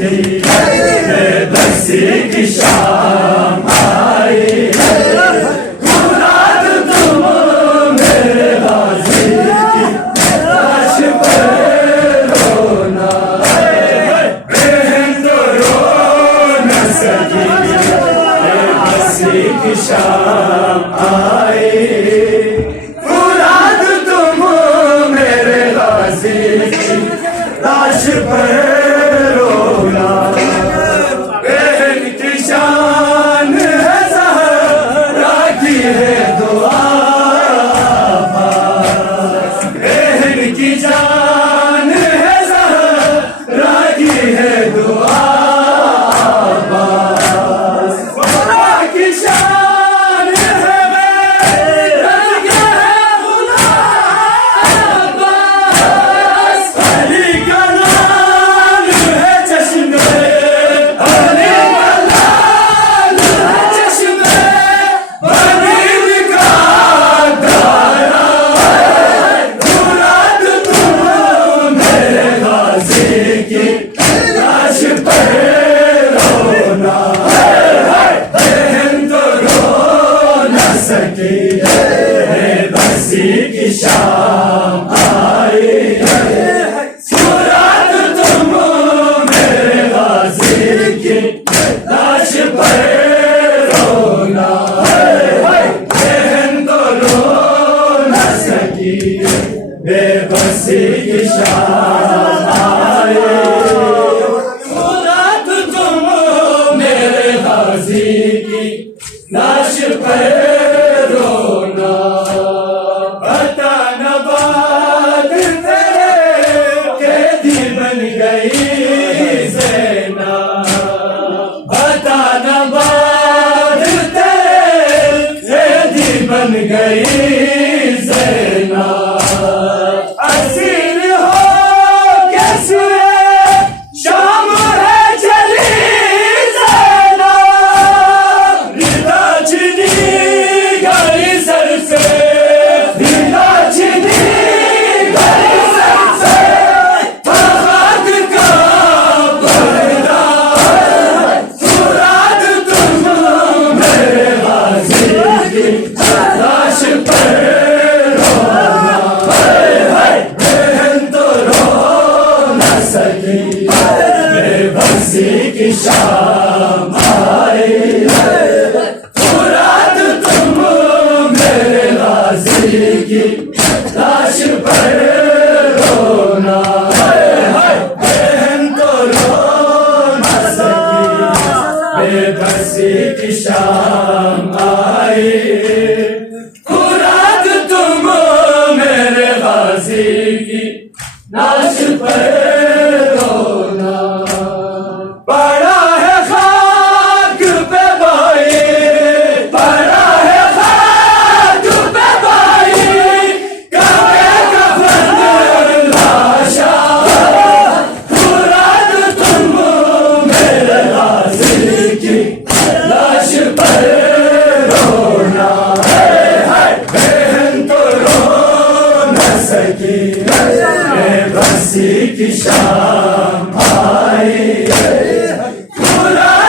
सकी बेबसी की शाम आई। मुराद तुम मेरे गाजी की लाश पर रोना, बहन तो रो न सकी बेबसी की शाम आई। मुराद तुम मेरे गाजी की लाश पर रोना, बहन की शान है ज़हरा की है दुआ, बहन की जान है ज़हरा की है दुआ, की शान है रंग है गुलाब, अली का नाम है चश्मे, अली का नाम है चश्मे बनीर का धारा। मुराद तुम मेरे गाजी की लाश पर रोना, बहन तो रो न सकी बेबसी की शाम आई। मुराद तुम मेरे गाजी की लाश पर रोना, बहन तो रो न सकी बेबसी की शाम आई। मुराद तुम मेरे गाजी की लाश पर रोना, बता न बात तेरे कैदी बन गई ज़ैना, बता न बात तेरे कैदी बन गई ज़ैना। असीर हो कैसे शाम है चली ज़ैना, रिदा छिनी गई सर से, रिदा छिनी गई सर से, फहद का पर्दा। मुराद तुम मेरे गाजी की लाश पर रोना, बहन तो रो न सकी बेबसी की शाम आई। मुराद तुम मेरे गाजी की लाश पर रोना, बहन तो रो न सकी बेबसी की शाम आई। मुराद तुम मेरे गाजी की लाश पर रोना, पड़ा है खाक पे भाई, पड़ा है खाक पे भाई, कहे कफन लाशा। मुराद तुम मेरे गाजी की लाश पर रोना, बहन तो रो न सकी बेबसी की शाम आई। मुराद